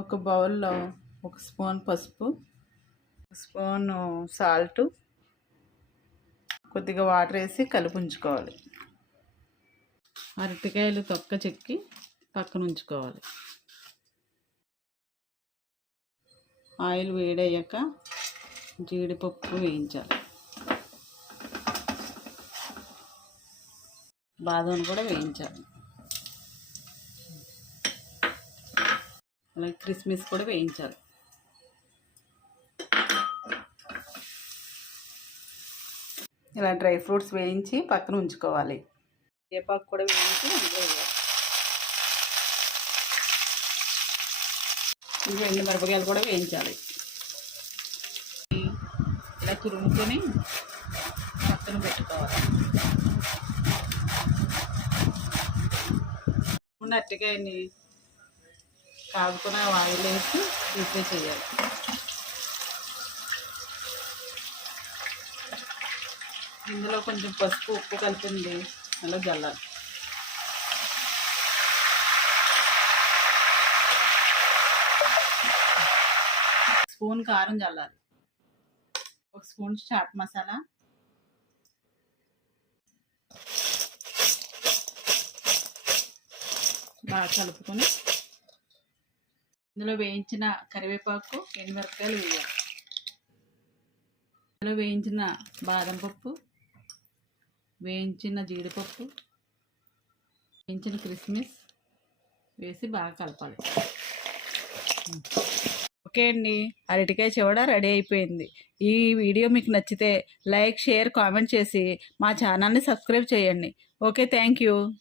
ఒక బౌల్లో 1 స్పూన్ పసుపు, 1 స్పూన్ సాల్ట్, కొద్దిగా వాటర్ వేసి కలిపి ఉంచుకోవాలి. అరటికాయలు తొక్క చెక్కి పక్కన ఉంచుకోవాలి. ఆయిల్ వేడయ్యాక జీడిపప్పు వేయించాలి. బాదం కూడా వేయించాలి. అలాగే కిస్మిస్ కూడా వేయించాలి. ఇలా డ్రై ఫ్రూట్స్ వేయించి పక్కన ఉంచుకోవాలి. వేపాకు కూడా వేయించి అందులో వేయాలి. ఇంకా ఎండు మిరపకాయలు కూడా వేయించాలి. ఇలా తురుముకొని పక్కన పెట్టుకోవాలి. అరటికాయని కాగుకున్న ఆయిల్ వేసి ఫ్రై చేయాలి. ఇందులో కొంచెం పసుపు ఉప్పు కలిపింది అలా జల్లాలి. స్పూన్ కారం జల్లాలి. 1 స్పూన్ చాట్ మసాలా, బాగా కలుపుకొని ఇందులో వేయించిన కరివేపాకు, ఎండుమిరపకాయలు వేయాలి. ఇందులో వేయించిన బాదం పప్పు, వేయించిన జీడిపప్పు, వేయించిన కిస్మిస్ వేసి బాగా కలపాలి. ఓకే అండి, అరటికాయ చివడ రెడీ అయిపోయింది. ఈ వీడియో మీకు నచ్చితే లైక్, షేర్, కామెంట్ చేసి మా ఛానల్ని సబ్స్క్రైబ్ చేయండి. Okay, thank you.